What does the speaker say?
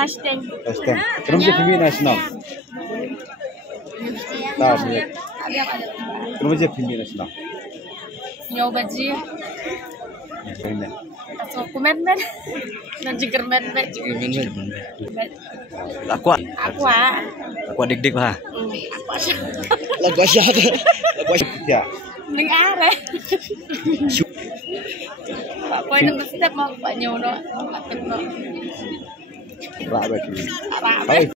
Hashtag. Kenapa je pemimpin nasional? Tahu sih. Kenapa je pemimpin nasional? Nyoba ji. So kumen jiger men. Aku dik-dik bah. Lagu asyad. Ya. Ning are. Pak poin nang step mau Pak nyono. Lah bagi.